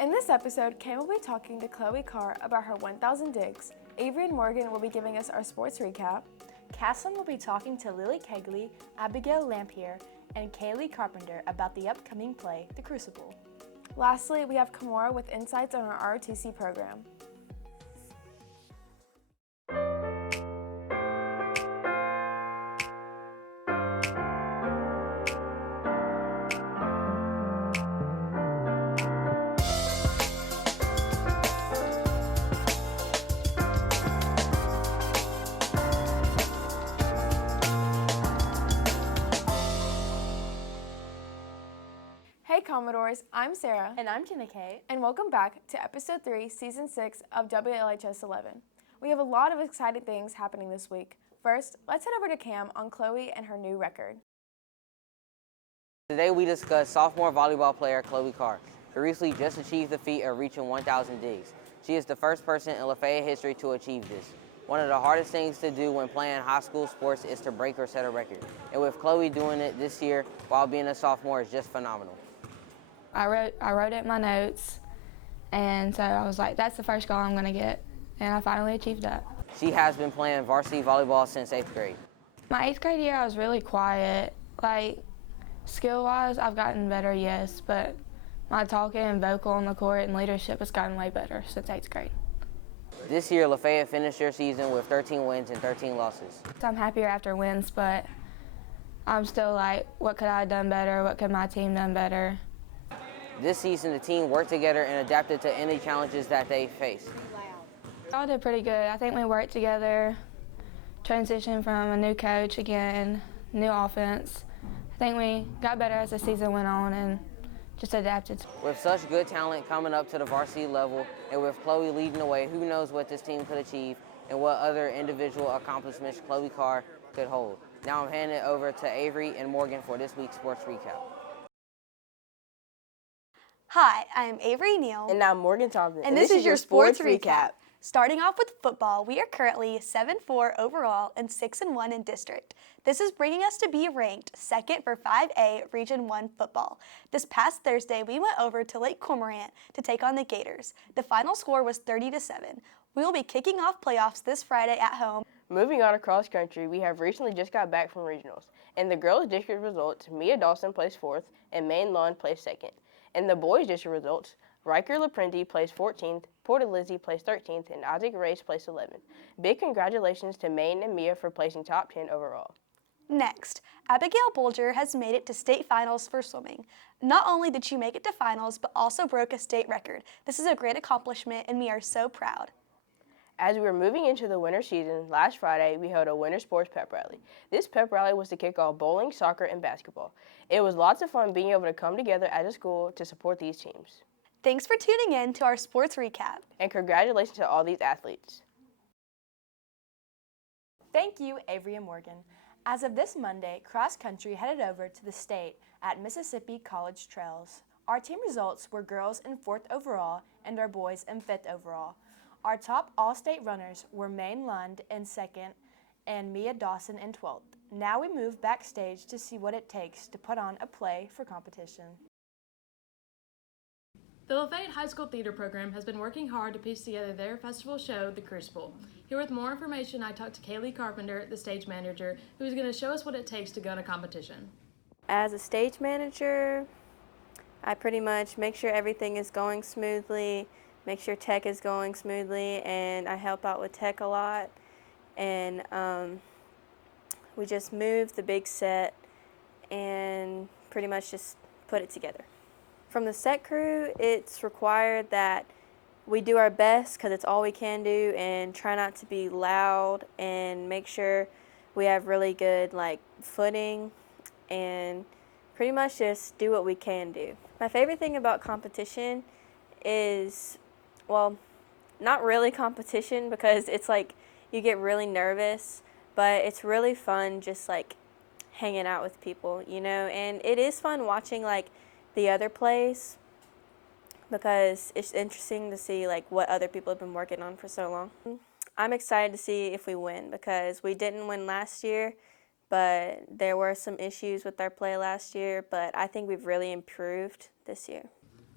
In this episode, Kim will be talking to Chloe Carr about her 1,000 digs. Avery and Morgan will be giving us our sports recap. Caslyn will be talking to KAYLEE, Abigail Lampier, and KAYLEE Carpenter about the upcoming play, The Crucible. Lastly, we have Kimora with insights on our ROTC program. Hey Commodores, I'm Sarah. And I'm Tina Kay. And welcome back to Episode 3, Season 6 of WLHS11. We have a lot of exciting things happening this week. First, let's head over to Cam on Chloe and her new record. Today we discuss sophomore volleyball player Chloe Carr, who recently just achieved the feat of reaching 1,000 digs. She is the first person in Lafayette history to achieve this. One of the hardest things to do when playing high school sports is to break or set a record. And with Chloe doing it this year while being a sophomore is just phenomenal. I wrote it in my notes, and so I was like, that's the first goal I'm going to get, and I finally achieved that. She has been playing varsity volleyball since 8th grade. My 8th grade year, I was really quiet. Like, skill-wise, I've gotten better, yes, but my talking and vocal on the court and leadership has gotten way better since 8th grade. This year, Lafayette finished their season with 13 wins and 13 losses. So I'm happier after wins, but I'm still like, what could I have done better? What could my team done better? This season, the team worked together and adapted to any challenges that they faced. All did pretty good. I think we worked together, transitioned from a new coach again, new offense. I think we got better as the season went on and just adapted. With such good talent coming up to the varsity level and with Chloe leading the way, who knows what this team could achieve and what other individual accomplishments Chloe Carr could hold. Now I'm handing it over to Avery and Morgan for this week's sports recap. Hi, I'm Avery Neal. And I'm Morgan Thompson. And this is your sports recap. Starting off with football, we are currently 7-4 overall and 6-1 in district. This is bringing us to be ranked second for 5A Region 1 football. This past Thursday, we went over to Lake Cormorant to take on the Gators. The final score was 30-7. We will be kicking off playoffs this Friday at home. Moving on across country, we have recently just got back from regionals. In the girls' district results, Mia Dawson placed 4th and Maine Lawn placed 2nd. In the boys' district results, Riker LaPrenti placed 14th, Porta Lizzie placed 13th, and Isaac Race placed 11th. Big congratulations to Maine and Mia for placing top 10 overall. Next, Abigail Bolger has made it to state finals for swimming. Not only did she make it to finals, but also broke a state record. This is a great accomplishment, and we are so proud. As we were moving into the winter season, last Friday we held a winter sports pep rally. This pep rally was to kick off bowling, soccer, and basketball. It was lots of fun being able to come together as a school to support these teams. Thanks for tuning in to our sports recap. And congratulations to all these athletes. Thank you, Avery and Morgan. As of this Monday, cross country headed over to the state at Mississippi College Trails. Our team results were girls in 4th overall and our boys in 5th overall. Our top all-state runners were Maine Lund in 2nd and Mia Dawson in 12th. Now we move backstage to see what it takes to put on a play for competition. The Lafayette High School Theater Program has been working hard to piece together their festival show, The Crucible. Here with more information, I talked to KAYLEE Carpenter, the stage manager, who is going to show us what it takes to go to competition. As a stage manager, I pretty much make sure everything is going smoothly, make sure tech is going smoothly, and I help out with tech a lot. And we just move the big set and pretty much just put it together. From the set crew, it's required that we do our best because it's all we can do and try not to be loud and make sure we have really good footing and pretty much just do what we can do. My favorite thing about competition is, well, not really competition because it's you get really nervous, but it's really fun just hanging out with people, you know, and it is fun watching the other plays because it's interesting to see what other people have been working on for so long. I'm excited to see if we win because we didn't win last year, but there were some issues with our play last year, but I think we've really improved this year.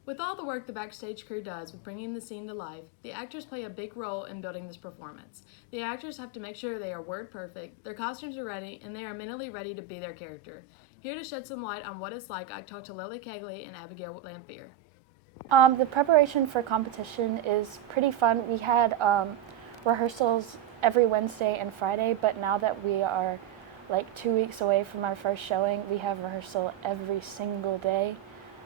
With all the work the backstage crew does with bringing the scene to life, the actors play a big role in building this performance. The actors have to make sure they are word perfect, their costumes are ready, and they are mentally ready to be their character. Here to shed some light on what it's like, I talked to Lily KAYLEE and Abigail Lamphere. The preparation for competition is pretty fun. We had rehearsals every Wednesday and Friday, but now that we are like 2 weeks away from our first showing, we have rehearsal every single day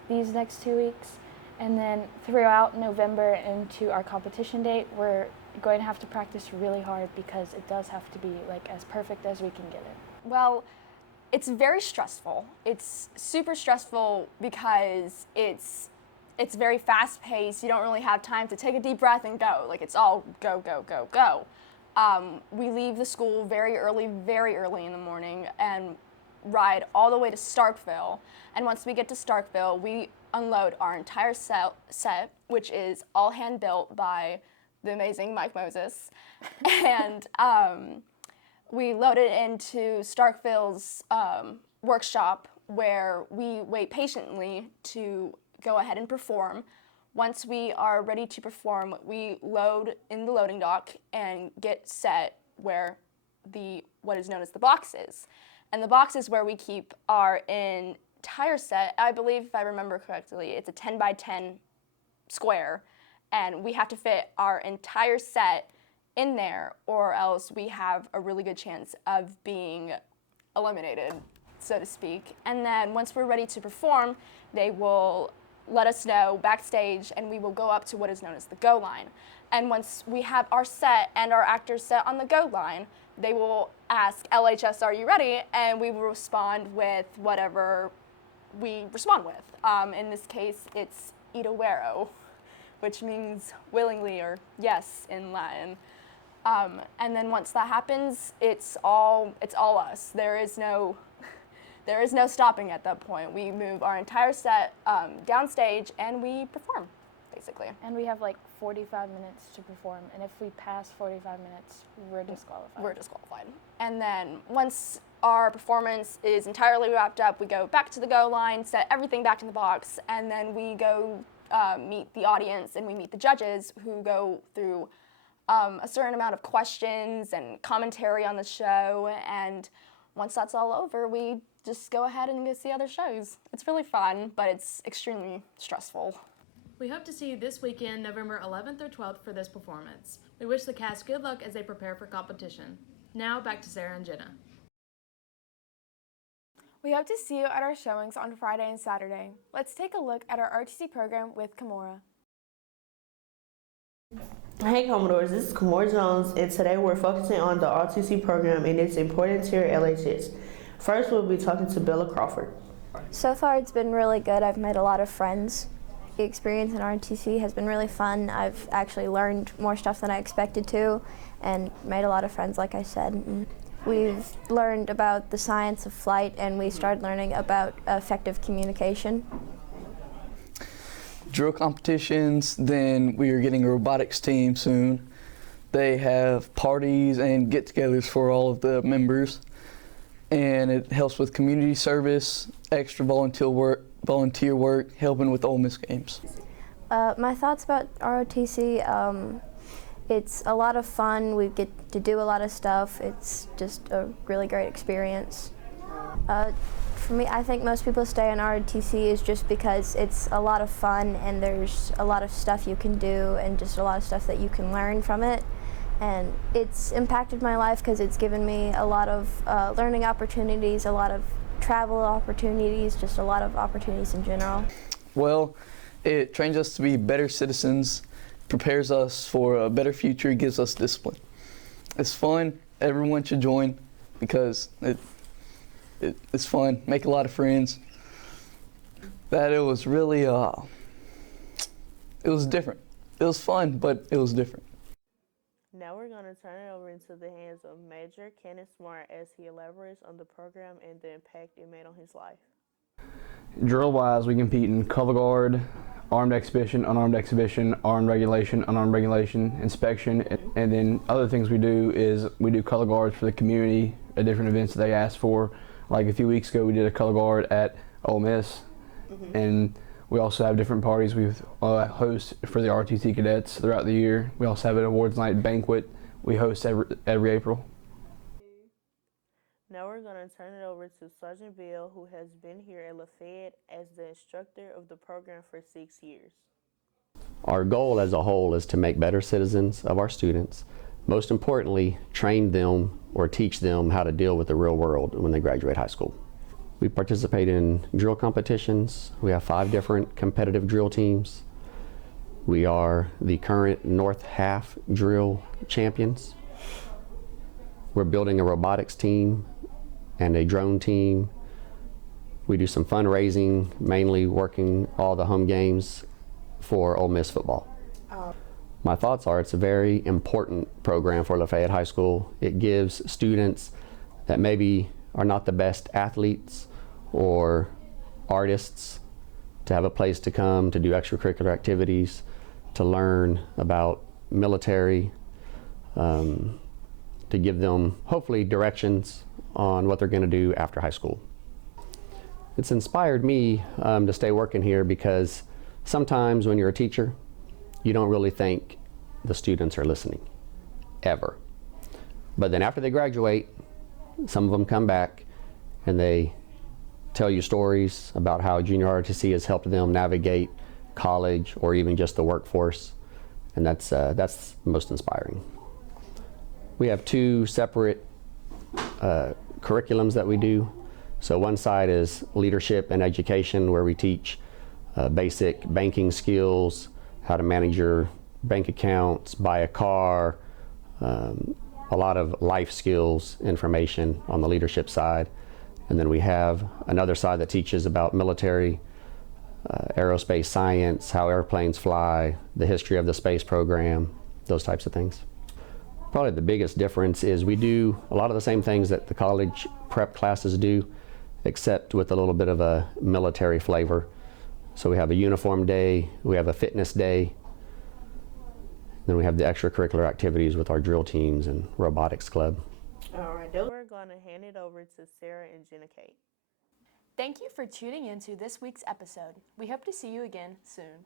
these next 2 weeks. And then throughout November into our competition date, we're going to have to practice really hard because it does have to be like as perfect as we can get it. Well, it's very stressful. It's super stressful because it's very fast paced. You don't really have time to take a deep breath and go. Like, it's all go, go, go, go. We leave the school very early in the morning and ride all the way to Starkville. And once we get to Starkville, we unload our entire set, which is all hand built by the amazing Mike Moses. And we load it into Starkville's workshop, where we wait patiently to go ahead and perform. Once we are ready to perform, we load in the loading dock and get set where what is known as the box is. And the box is where we keep our entire set. I believe, if I remember correctly, it's a 10 by 10 square, and we have to fit our entire set in there, or else we have a really good chance of being eliminated, so to speak. And then once we're ready to perform, they will let us know backstage, and we will go up to what is known as the go line. And once we have our set and our actors set on the go line, they will ask, LHS, are you ready? And we will respond with whatever we respond with. In this case, it's idowero, which means willingly or yes in Latin. And then once that happens, it's all us. There is no stopping at that point. We move our entire set downstage and we perform, basically. And we have like 45 minutes to perform, and if we pass 45 minutes, we're disqualified. We're disqualified. And then once our performance is entirely wrapped up, we go back to the go line, set everything back in the box, and then we go meet the audience and we meet the judges, who go through a certain amount of questions and commentary on the show. And once that's all over, we just go ahead and go see other shows. It's really fun, but it's extremely stressful. We hope to see you this weekend, November 11th or 12th, for this performance. We wish the cast good luck as they prepare for competition. Now, back to Sarah and Jenna. We hope to see you at our showings on Friday and Saturday. Let's take a look at our ROTC program with Kimora. Hey Commodores, this is Kimora Jones, and today we're focusing on the ROTC program and its importance here at LHS. First, we'll be talking to Bella Crawford. So far, it's been really good. I've made a lot of friends. The experience in ROTC has been really fun. I've actually learned more stuff than I expected to, and made a lot of friends, like I said. And we've learned about the science of flight, and we started learning about effective communication. Drill competitions, then we are getting a robotics team soon. They have parties and get-togethers for all of the members, and it helps with community service, extra volunteer work, helping with Ole Miss games. My thoughts about ROTC, it's a lot of fun. We get to do a lot of stuff. It's just a really great experience. For me, I think most people stay in ROTC is just because it's a lot of fun, and there's a lot of stuff you can do and just a lot of stuff that you can learn from it. And it's impacted my life because it's given me a lot of learning opportunities, a lot of travel opportunities, just a lot of opportunities in general. Well, it trains us to be better citizens, prepares us for a better future, gives us discipline. It's fun. Everyone should join because it's fun, make a lot of friends. That it was really, it was different. It was fun, but it was different. Now we're going to turn it over into the hands of Major Kenneth Smart as he elaborates on the program and the impact it made on his life. Drill-wise, we compete in color guard, armed exhibition, unarmed exhibition, armed regulation, unarmed regulation, inspection, and then other things we do is we do color guards for the community at different events that they ask for. Like a few weeks ago, we did a color guard at Ole Miss, and We also have different parties we host for the ROTC cadets throughout the year. We also have an awards night banquet we host every April. Now we're going to turn it over to Sergeant Bill, who has been here at Lafayette as the instructor of the program for 6 years. Our goal as a whole is to make better citizens of our students. Most importantly, train them or teach them how to deal with the real world when they graduate high school. We participate in drill competitions. We have 5 different competitive drill teams. We are the current North Half drill champions. We're building a robotics team and a drone team. We do some fundraising, mainly working all the home games for Ole Miss football. My thoughts are it's a very important program for Lafayette High School. It gives students that maybe are not the best athletes or artists to have a place to come to do extracurricular activities, to learn about military, to give them hopefully directions on what they're going to do after high school. It's inspired me to stay working here because sometimes when you're a teacher, you don't really think the students are listening, ever. But then after they graduate, some of them come back and they tell you stories about how junior ROTC has helped them navigate college or even just the workforce, and that's most inspiring. We have 2 separate curriculums that we do. So one side is leadership and education, where we teach basic banking skills, how to manage your bank accounts, buy a car, a lot of life skills information on the leadership side. And then we have another side that teaches about military, aerospace science, how airplanes fly, the history of the space program, those types of things. Probably the biggest difference is we do a lot of the same things that the college prep classes do, except with a little bit of a military flavor. So we have a uniform day, we have a fitness day, then we have the extracurricular activities with our drill teams and robotics club. All right, we're going to hand it over to Sarah and Jenna Kate. Thank you for tuning into this week's episode. We hope to see you again soon.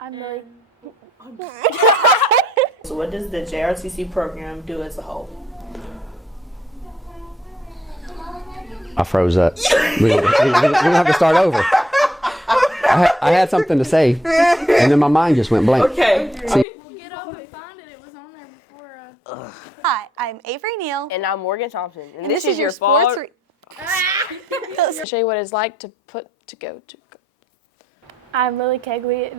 I'm really. So what does the JRTC program do as a whole? I froze up. We don't have to start over. I had something to say, and then my mind just went blank. Okay. See, Get up and find it. It was on there before. Hi, I'm Avery Neal. And I'm Morgan Thompson. And this is your sports. Show you what it's like to go to. I'm Lily Kegley.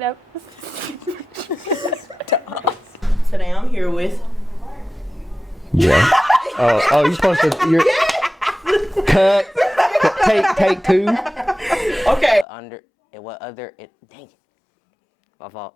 Today I'm here with. yeah. Oh, you're supposed to. You're, cut. Take 2. Okay. Dang it. My fault.